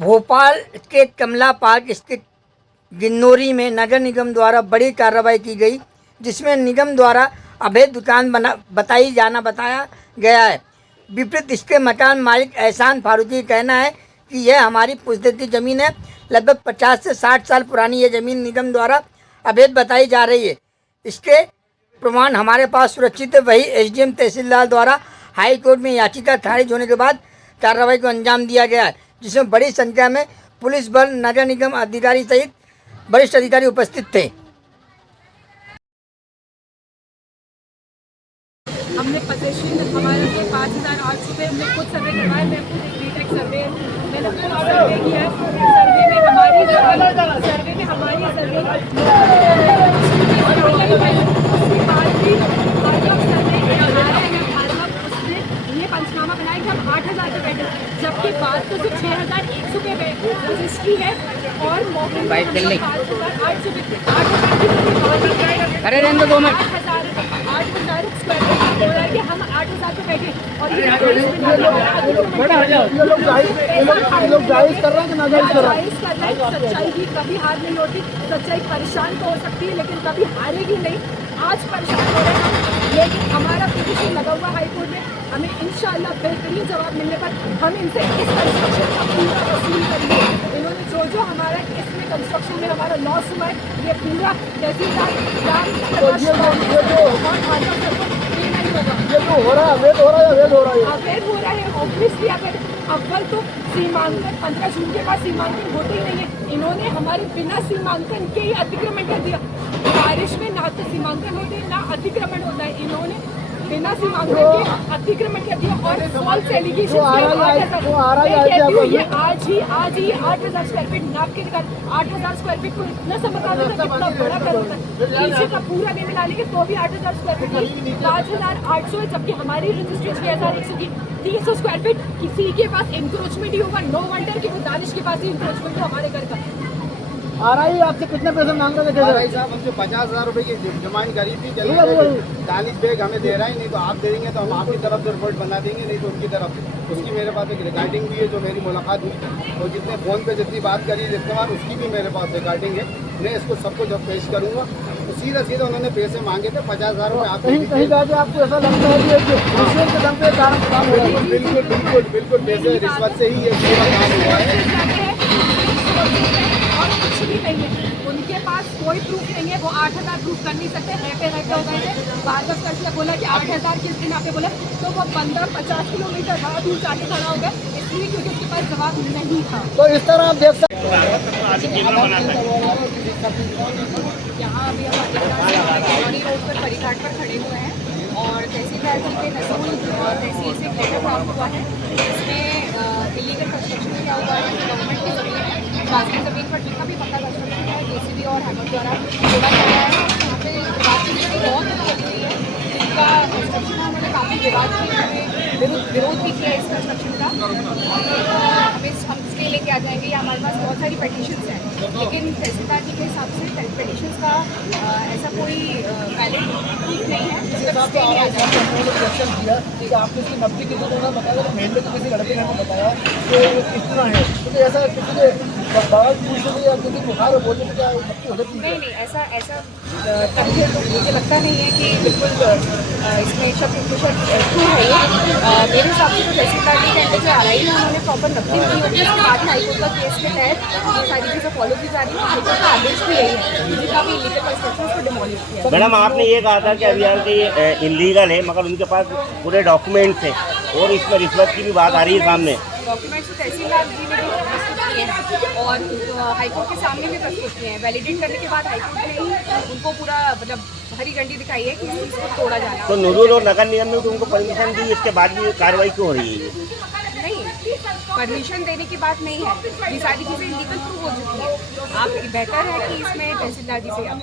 भोपाल के कमला पार्क स्थित गिन्नौरी में नगर निगम द्वारा बड़ी कार्रवाई की गई, जिसमें निगम द्वारा अवैध दुकान बताया गया है। विपरीत इसके मकान मालिक एहसान फारूकी का कहना है कि यह हमारी पुश्तैनी ज़मीन है। लगभग 50 से 60 साल पुरानी यह ज़मीन निगम द्वारा अवैध बताई जा रही है। इसके प्रमाण हमारे पास सुरक्षित है। वही एसडीएम तहसीलदार द्वारा हाई कोर्ट में याचिका खारिज होने के बाद कार्रवाई को अंजाम दिया गया है, जिसमें बड़ी संख्या में पुलिस बल, नगर निगम अधिकारी सहित वरिष्ठ अधिकारी उपस्थित थे। हमने पोजेशन हमारे 5,800 रुपये हमने खुद सर्वे करवाया। मैं खुद एक बीटेक सर्वे मैंने खुद सर्वे किया है। सर्वे में हमारी ये पंचनामा बनाया कि हम 8,000 रुपये बैठे, जबकि बात तो सिर्फ 6,100 रुपये रजिस्ट्री है और मौके पर 8,000 अरे रहने दो मिनट। 8,000 स्क्वायर फीट बोल रहा है कि हम 8,000 पे बैठे और ये लोग जायज़ कर रहे हैं कि नाजायज़ कर रहे हैं। सच्चाई की कभी हार नहीं होती। सच्चाई परेशान तो हो सकती है लेकिन कभी हारेगी नहीं। आज परेशान हो रहे हैं हम, लेकिन हमारा पिटीशन लगा हुआ हाई कोर्ट में। हमें इंशाअल्लाह बेहतरीन जवाब मिलने पर हम इनसे इस कंस्ट्रक्शन का पूरा वसूल करेंगे। इन्होंने जो हमारा इसमें कंस्ट्रक्शन में हमारा लॉस हुआ है ये पूरा तहसीलदार अवैध हो रहा है। ऑब्वियसली अव्वल तो सीमांकन 15 जून के बाद सीमांकन होते ही नहीं है। इन्होंने हमारे बिना सीमांकन के ही अतिक्रमण कर दिया। बारिश में ना तो सीमांकन होते हैं ना अतिक्रमण होता है। इन्होंने बिना सीमांकन के अतिक्रमण कर दिया और फॉल्स एलिगेशन ये आज ही 8,000 स्क्वायर फीट नाप के निकाल 8,000 स्क्वायर फीट को इतना समझा देता कितना बड़ा कर होता है। नीचे का पूरा नहीं निकालेंगे तो भी 8,000 स्क्वायर फीट 5,800 है, जबकि हमारी रजिस्ट्री 6,100 की 300 स्क्वायर फीट किसी के पास इंक्रोचमेंट ही होगा। नो वंडर कि वो दानिश के पास ही इंक्रोचमेंट हो हमारे घर का। आपसे कितने पैसे मांग रहे थे? साहब हमसे 50,000 रुपए की जमाइन करी थी। दानिश बेग हमें दे रहा ही नहीं, तो आप देंगे तो हम आपकी तरफ से रिपोर्ट बना देंगे, नहीं तो उनकी तरफ से। उसकी मेरे पास एक रिकॉर्डिंग भी है जो मेरी मुलाकात हुई और जितने फ़ोन पे जितनी बात करी जितने बार उसकी भी मेरे पास रिकॉर्डिंग है। मैं इसको सबको जब पेश करूँगा तो सीधा उन्होंने पैसे मांगे थे 50,000 रुपये। आप कहीं जाके आपको ऐसा लगता है कि बिल्कुल पैसे रिश्वत से ही ये पूरा काम हुआ है। और कुछ भी नहीं है उनके पास, कोई प्रूफ नहीं है। वो 8,000 प्रूफ कर नहीं सकते। रहते हो गए थे। बार बार करके बोला कि 8,000 किस दिन आपने बोला, तो वो बंदा 50 किलोमीटर राह दूर जाके खड़ा हो गया, इसलिए क्योंकि उसके पास जवाब नहीं था। तो इस तरह आप देख सकते यहाँ अभी हम रोड पर परिघाट पर खड़े हुए हैं और तहसीलदार जी के नजूल और तहसील से लेटर प्राप्त हुआ है। इसमें इलीगल कंस्ट्रक्शन क्या हुआ है, गवर्नमेंट की ज़मीन है, शासकीय ज़मीन पर जितना भी पक्का कंस्ट्रक्शन है जेसीबी और हैमर द्वारा जोड़ा जा रहा है। यहाँ पे राजनीति की बहुत चली हुई है, जिनका कंस्ट्रक्शन है उन्होंने काफ़ी विवाद किया, विरोध भी किया इस कंस्ट्रक्शन का। हम इसके लेके आ जाएंगे या हमारे पास बहुत सारी पटिशन्स हैं, लेकिन तहसीलदार जी के हिसाब से पटिशन्स का ऐसा कोई वैलिड प्रूफ नहीं है जिसका स्टे नहीं आ जाएगा। आपने इसकी नब्बे की बताया तो मेरे को किसी लड़के ने बताया कि इस तरह है, तो ऐसा किसी ने बाल पूछते या किसी बुखार बोलने से क्या हो जाती है? नहीं ऐसा तथ्य तो मुझे लगता नहीं है कि बिल्कुल इसमें शक ट्रू है ये। मेरे हिसाब से तो तहसीलदार जी कहते जो आ रही है उन्होंने प्रॉपर नकदी नहीं होती। उसके बाद में हाईकोर्ट का केस के तहत ये सारी चीज़ें फॉलो की जा रही है। हाईकोर्ट का आदेश भी यही है, जिनका भी इलीगल कंस्ट्रक्शन उसको डिमोलिश किया। मैडम आपने ये कहा था कि अभियान के ये इलीगल है, मगर उनके पास पूरे डॉक्यूमेंट्स हैं और इसमें रिश्वत की भी बात आ रही है सामने। डॉक्यूमेंट्स तो तहसीलदार जी ने भी प्रस्तुत किए हैं और हाईकोर्ट के सामने भी प्रस्तुत किए हैं। वैलिडेट करने के बाद हाईकोर्ट ने ही उनको पूरा मतलब हरी झंडी दिखाई है कि इसको तोड़ा जाना। तो नूरुल और नगर निगम ने तो उनको परमिशन दी, इसके बाद भी कार्रवाई क्यों हो रही है? नहीं, परमिशन देने की बात नहीं है, ये सारी चीज़ें इलीगल प्रूव हो चुकी है। आप बेहतर है कि इसमें तहसीलदार जी से आप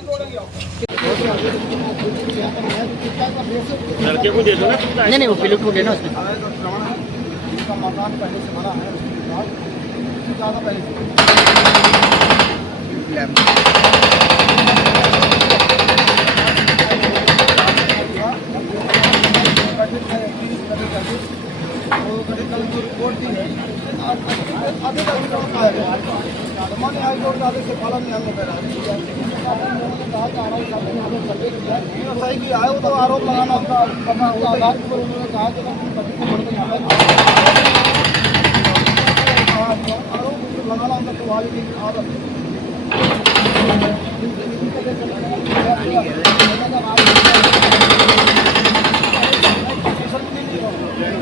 लड़के को दे दो ना। नहीं वो पिलट हो गया ना उसमें। मकान पहले से बना है, ज़्यादा पहले से रिपोर्ट दी है। माने हाईकोर्ट का आदेश से पालन नहीं हमने करा सही किया है। वो तो आरोप लगाना उसका आधार पर उन्होंने कहा कि आरोप लगाना उनका सवाल ही नहीं आदत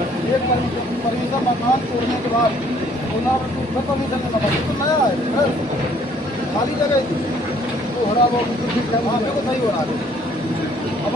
परमिशन मकान तोड़ने के बाद परमिशन लेना पड़ा तो नया है खाली जगह तो हो रहा वो सही हो रहा है अब